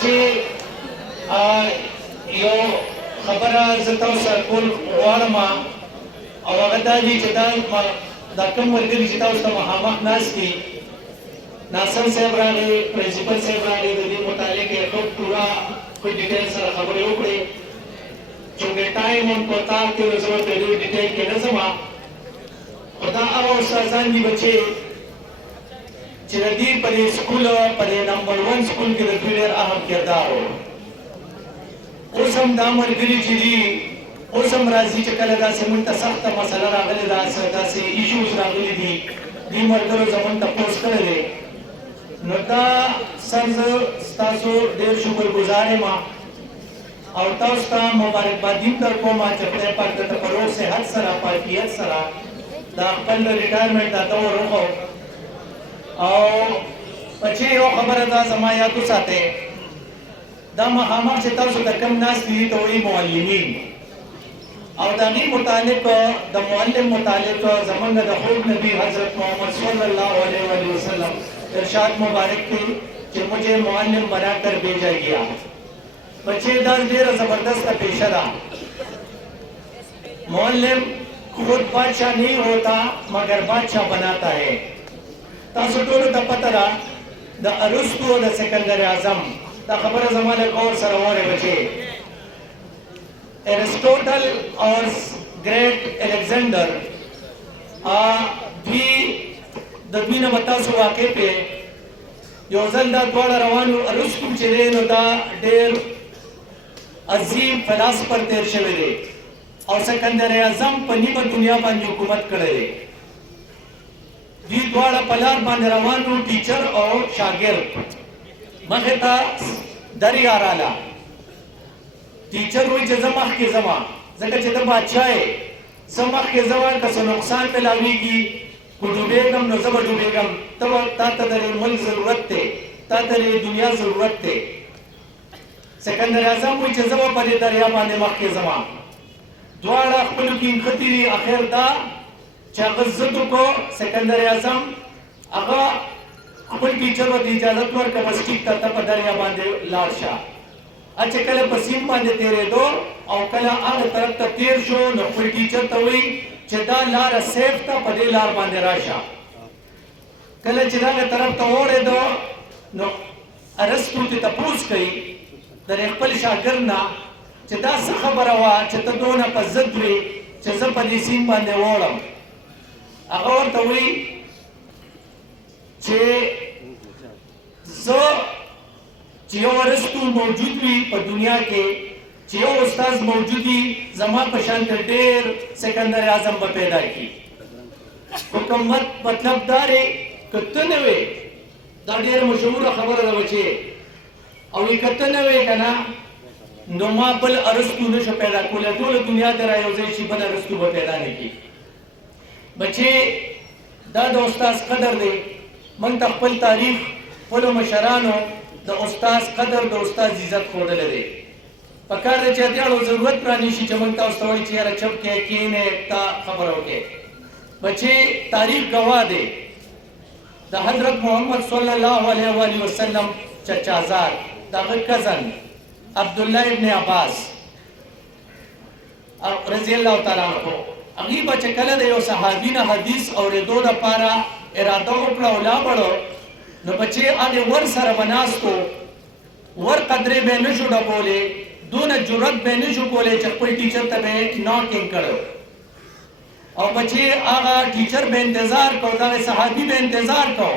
بچې یو خبره زه تاسو سره کول غواړم او هغه دا دي چې دا کوم ملګري چې تاسو ته مخامخ ناست دي ناصر صاحب راغی پرنسپل صاحب راغی د دې متعلق یې ښه پوره ښه ډیټیل سره خبرې وکړې چونکې ټایم هم په تار کې نو زه ورته ډېر ډیټیل کې نه ځم خو دا هغه استادان دي بچې چې د دې په دې سکول په دې نمبر 1 سکول کې د دوی ډېر اهم کردار و اوس هم دا ملګري چې دي اوس هم راځي چې کله داسې موږ ته سخته مسله راغلې ده داسې ایشوز راغلي دي دې ملګرو زموږ تپوس کړی دی نو دا سر زه ستاسو ډېر شکرګزار یم او تاسو ته مبارکبادي درکوم چې خدای پاک درته په روغ صحت سره په عافیت سره دا خپل ریټایرمنټ دا دور وکړو او بچې یو خبره دا زما یاد وساتئ دا مخامخ چې تاسو ته کوم ناست دي ته وایي معلمین او د هغې متعلق د معلم متعلق زموږ د خوږ نبي حضرت محمد صلی الله علیه وسلم ارشاد مبارک دی چې مجھے معلم بنا کر بھیجا گیا بچے دا ډیره زبردست پیشه ده معلم خود بادشاہ نہیں ہوتا مگر بادشاہ بناتا ہے تاسو ټولو ته پته ده د ارسطو د سکندر اعظم دا خبره زما له غور سره واورئ بچې एरिस्टोटल और great Alexander دوی د دوی نه به تاسو واقع پې یو ځل دا دواړه روان وو ارسطو چې دی نو دا ډېر عظیم فلاسفر تیر شوی دی او سکندر اعظم په نیمه دنیا باندې حکومت کړی دی دوی دواړه په لار باندې روان وو ټیچر او شاګرد مخې ته دریا راله ټیچر وایي چې زه مخکې ځمه ځکه چې ته بادشاه یې زه مخکې ځمه که څه نقصان مې لاویږي که ډوبېږم نو زه به ډوبېږم تا ته د ملک ضرورت دی تا ته د دنیا ضرورت دی سکندر اعظم وایي چې زه به په دې دریا باندې مخکې ځمه دواړه خپلو کې نښتي دي اخر دا چې هغه ضد وکړو سکندر اعظم هغه خپل ټیچر ورته اجازت ورکړه بس ټیک ته ته په دریا باندې لاړ شه چې کله په سیند باندې تېرېدو او کله هغه طرف ته تېر شو نو خپل ټیچر ته وایي چې دا لاره سیف ته په دې لار باندې راشه کله چې دغه طرف ته واوړېدو نو ارسطو ته تپوس کوي د خپل شاګرد نه چې دا څه خبره وه چې ته دونه په ضد وې چې زه په دې سیند باندې واوړم هغه ورته وایي چې زه چې یو ارسطو موجود وي په دنیا کې چې یو استاد موجود وي زما په شان ډېر سکندر اعظم به پیدا کړي حکومت مطلب دا دی که ته نه وې دا ډېره مشهوره خبره ده بچې او که ته نه وې که نه نو ما بل ارسطو نشو پیدا کولی ټوله دنیا ته را یو ځای شي بل ارسطو به پیدا نه کړي بچې دا د استاد قدر دی موږ ته خپل تاریخ خپلو مشرانو د استاد قدر د استاد عزت ښودلی دی پکار دی چې دواړو ضرورت پرانیشي چې موږ تاسو ته وایي چې یاره چپ کې کښېنې تا خبره وکړې بچې تاریخ ګواه دی د حضرت محمد صلی الله علیه وسلم چچازاد د هغه کزن عبدالله ابن عباس رضی الله تعالی عنه هغې به چې کله د یو صحابي نه حدیث اورېدو دپاره اراده وکړه او لاړو نو بچې هغې ور سره به ناست و ور قدرې به یې نه شو ډبولی دونه جرأت به یې نه شو کولی چې خپل ټیچر ته به یې ناکینګ کړی او بچې هغه ټیچر به انتظار کو دغه صحابي به انتظار کو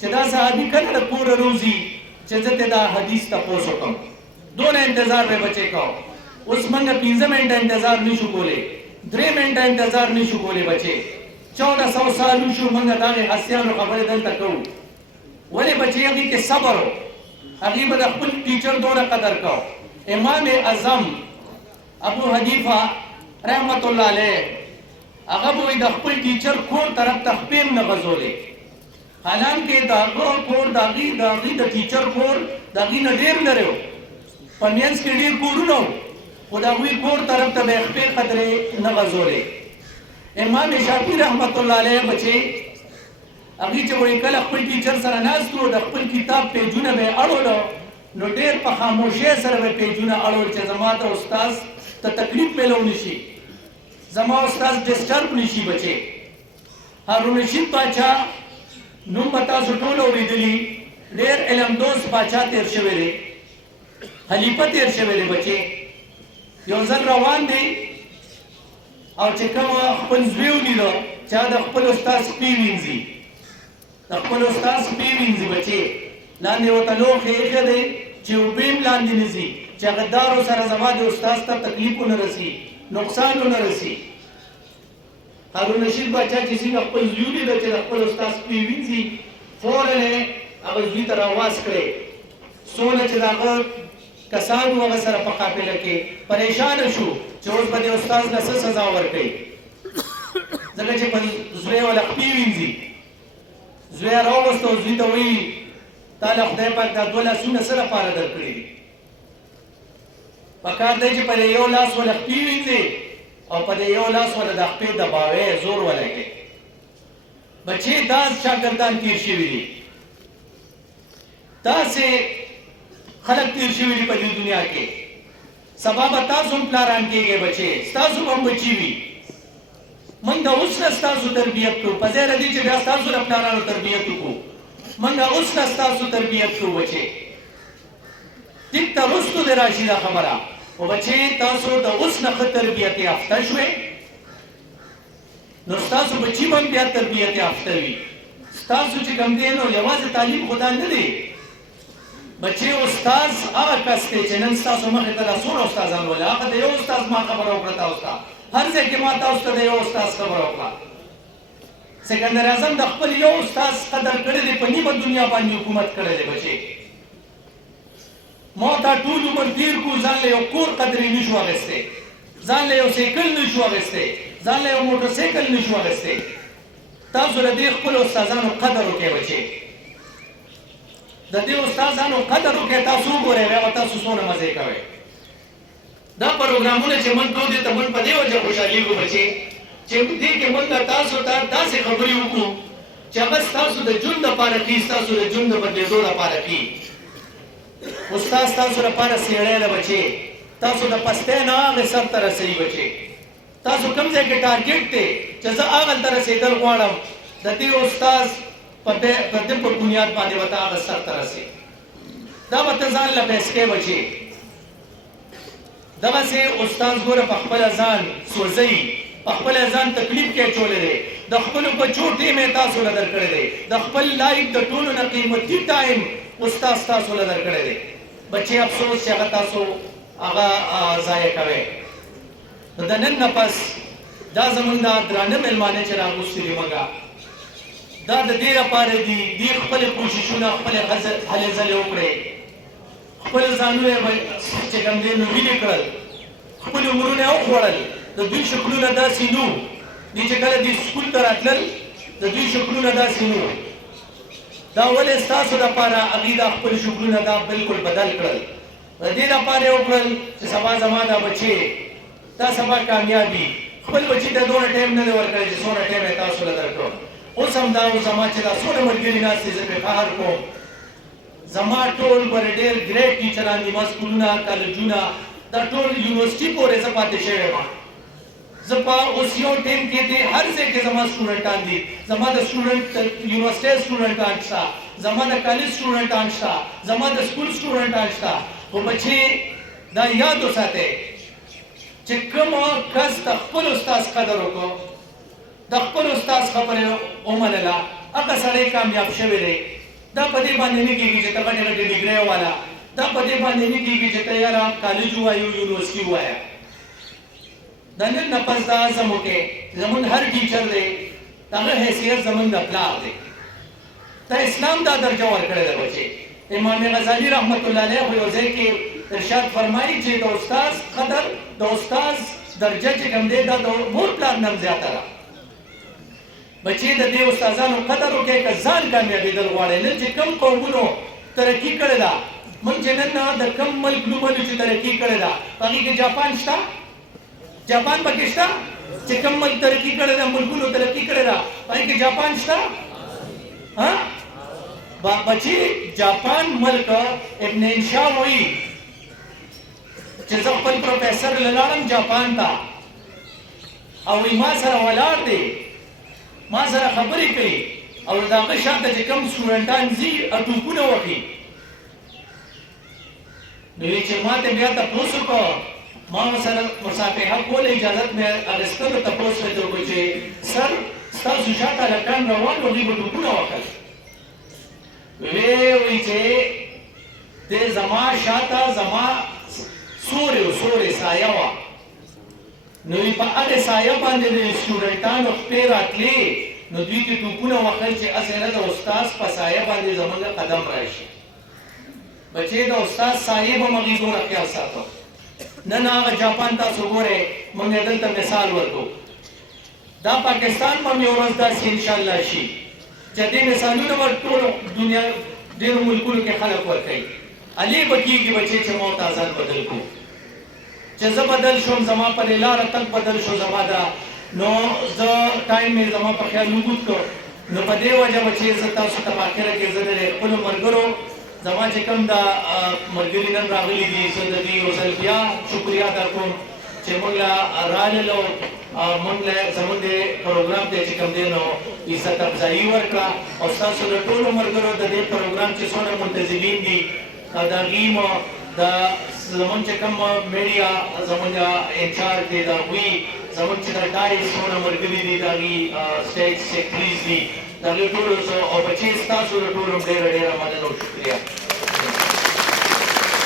چې دا صحابي کله د کوره روزي چې زه ته دا حدیث تپوس وکړم دونه انتظار به بچې کو اوس موږ 15 منټه انتظار نه شو کولی 3 منټه انتظار نه شو کولی بچې 1400 سال وشو موږ د هغې هسیانو خبرې دلته کوو ولې بچې هغې کې صبر و هغې به د خپل ټیچر دونه قدر کو امام اعظم ابو حنیفه رحمت الله علیه هغه به د خپل ټیچر کور طرف ته خپې هم نه غځولې حالانکې د هغه کور د هغې د ټیچر کور د هغې نه ډېر لرې و په منځ کې ډېر کورونه و خو د هغوی کور طرف ته به یې خپې قدرې نه غځولې امام شافعي رحمت الله علیه بچې هغې چې وایي کله خپل ټیچر سره ناست و د خپل کتاب پیجونه به یې اړولو نو ډېر په خاموشۍ سره به پیجونه اړول چې زما ته استاد ته تکلیف میلو نشي، زما استاد ډسټرب نشي بچې. هارون رشید باچا نوم به تاسو ټول اورېدلي، ډېر علمدوز باچا تېر شوی دی، خلیفه تېر شوی دی بچې. یو ځل روان دی او چې کومه خپل زوی ولیده چې د خپل استاد سپي وینځي، د خپل استاد سپي وینځي بچې، لاندې ورته لوښی ایښی دی چې اوبه هم لاندې نه ځي، چې هغه دارو سره زما د استاد ته تکلیف ونه رسي، نقصان ونه رسي. هارون رشید باچا چې څنګه خپل زوی ولیده چې د خپل استاد سپي وینځي، فوراً یې هغه زوی ته راواز کړی. څومره چې د هغه کسان وو هغه سره په قافله کې پریشانه شو چې اوس به د استاد نه څه سزا ورکوي، ځکه چې په زوی وله خپې وینځي. زوی یې راوغوسته او زوی ته وایي تا له خدای پاک دا 2 لاسونه څه لپاره درکړي دي؟ پکار دی چې په دې یو لاس وله خپې وینځي او په دې یو لاس وله د خپې دباوی زور ولګي. بچې دا شاګردان تېر شوي دي، داسې خلک تېر شوي دي په دې دنیا کې. سبا به تاسو هم پلاران کېږئ بچې، ستاسو به هم بچي وي. موږ د اوس نه ستاسو تربیت کوو، په ځای د دې چې بیا ستاسو د پلارانو تربیت وکړو. موږ اوس نه ستاسو تربیت کوو بچې. ټیک ته وروستو دې راشي دا خبره، خو بچې تاسو د اوس نه ښه تربیت یافته شوئ نو ستاسو بچي به هم بیا تربیت یافته وي. ستاسو چې کوم دی نو یوازې تعلیم خدا نه دی بچې، استاد هغه کس دی چې نن ستاسو مخې ته دا څومره استادان ولې، هغه د یو استاد ما خبره وکړه تاسو ته، هر ځای کې ما تاسو ته د یو استاد خبره وکړه. سکندر اعظم د خپل یو استاد قدر کړی دی، په نیمه دنیا باندې حکومت کړی دی بچې. ما تا ټول عمر تېر کړو، ځان له یو کور قدرې نه شو اخیستی، ځان له یو سایکل نه شو اخیستی، ځان له یو موټر سایکل نه شو اخیستی. تاسو د دې خپلو استادانو قدر وکړئ بچې، د دې استادانو قدر وکړئ. تاسو وګورئ بیا به تاسو څومره مزې کوئ. دا پروګرامونه چې موږ کوو دې ته موږ په دې وجه خوشحالېږو بچې چې دې کې موږ تاسو ته داسې خبرې وکړو چې هغه ستاسو د ژوند دپاره ښي، ستاسو د ژوند د بدلېدو دپاره ښي. استاد ستاسو لپاره څېړی ده بچې، تاسو د پستی نه هغې سر ته رسوي بچې. تاسو کوم ځای کې ټارګېټ دی چې زه هغلته رسېدل غواړم، د دې استاد په دې په بنیاد باندې به ته هغه سر ته رسې. دا به ته ځان له بحث کوې بچې. دغسې استاد ګوره په خپله ځان سوځوي، په خپله ځان تکلیف کې اچولی دی، د خپلو بچو ټیم یې تاسو له درکړی دی، د خپل لایف د ټولو نه قیمتي ټایم استاد تاسو له درکړی دی. بچې افسوس چې هغه تاسو هغه ضایع کوئ. د نن نه پس دا زموږ دا درانه مېلمانه چې راغوښتي دي موږ دا د دې لپاره دي، دې خپلې کوششونه خپلې هلې ځلې وکړئ، خپل ځانونه یې چې کوم دی نو ویلې کړل، خپل عمرونه یې وخوړل. د دوی شکلونه داسې نو دي چې کله دوی سکول ته راتلل د دوی شکلونه داسې نو. دا ولې ستاسو لپاره هغوی دا خپل شکلونه دا بلکل بدل کړل، د دې لپاره یې وکړل چې سبا زما دا بچې دا سبا کامیاب وي. خپل بچي ته دومره ټایم نه دی ورکړی چې څومره ټایم یې تاسو له درکړو. اوس هم دا زما چې دا څومره ملګري ناست دي زه پرې فخر کوم. زما ټول ګورې ډېر ګریټ ټیچران دي، ما سکولونه کالجونه دا ټول یونیورسټي پورې زه پاتې شوی یم. زه په اوس یو ټیم کې دی هر ځای کې زما سټوډنټان دي، زما د یونیورسټۍ سټوډنټان شته، زما د کالج سټوډنټان شته، زما د سکول سټوډنټان شته. خو بچې دا یاد وساتئ چې کوم کس د خپل استاد قدر وکړو، د خپل استاد خبرې ومنله، هغه سړی کامیاب شوی دی. دا په دې باندې نه کېږي چې ته غټې غټې ډګرۍ والا، دا په دې باندې نه کېږي چې ته یاره کالج ووایو یونیورسټي ووایه. د نن نه پس دا عزم وکړې زموږ هر ټیچر دی د هغه حیثیت زموږ د پلار دی. د اسلام دا درجه ورکړې ده بچې. امام غزالي رحمت الله علیه خو یو ځای کې ارشاد فرمایي چې د استاد قدر د استاد درجه چې کوم دی دا د مور پلار نه هم زیاته ده. بچې د دې استادانو قدر وکړئ که ځان کامیابېدل غواړئ. نن چې کوم قومونو ترقي کړې ده، موږ چې نن د کوم ملک نوملو چې ترقي کړې ده په هغې کې جاپان شته، جاپان پکې شته چې کوم ملک ترقي کړې ده، ملکونو ترقي کړې ده په هغې کې جاپان شته. بچی جاپان ملک ابن انشا وایي چې زه خپل پروفیسر لاړم جاپان ته او ما سره ولاړ دی ما سره خبرې کوي او د هغه شاته چې کوم سټوډنټان ځي ټوپونه وهي نو چې ما ته بیا تپوس وکړو ما ورسره مصافحه کوله اجازت مې اخیستلو تپوس مې ته وکړو چې سر ستاسو شاته هلکان روان وو هغوی به ټوپونه وهل وی چې د زما شاته زما سورې سایه وه نو په هغې سایه باندې د سټوډنټانو خپې راتلې نو دوی کې ټوپونه وهل چې هسې نه د استاد په سایه باندې زموږ قدم راشي بچې د استاد سایې به موږ دومره خیال ساتو نن هغه جاپان تاسو ګورئ موږ یې دلته مثال ورکړو دا پاکستان به هم یو ورځ داسې انشاءالله شي چې دې مثالونه به ټول دنیا ډېرو ملکونو کې خلک ورکوي علي به کېږي بچې چې ما ورته ځان بدل کړو چې زه بدل شوم زما په دې لاره تګ بدل شو زما دا نو زه ټایم مې زما په خیال وګود کړو نو په دې وجه به چې زه تاسو ته په اخره کې زه د خپلو ملګرو زما چې کوم دا ملګري نن راغلي دي زه د دې یو ځل بیا شکریا ادا کوم چې موږ له راللو موږ له زموږ د پروګرام ته چې کوم دی نو عزت افزایي ورکړه او ستاسو د ټولو ملګرو د دې پروګرام چې څومره منتظمین دي او د هغې مو د زموږ چې کوم میډیا زموږ انچارج دی د هغوی زموږ چې د ډایس څومره ملګري دي د هغې سټیج سیکرټریز دي د هغې ټولو او بچې ستاسو د ټولو ډېره ډېره مننه او شکریه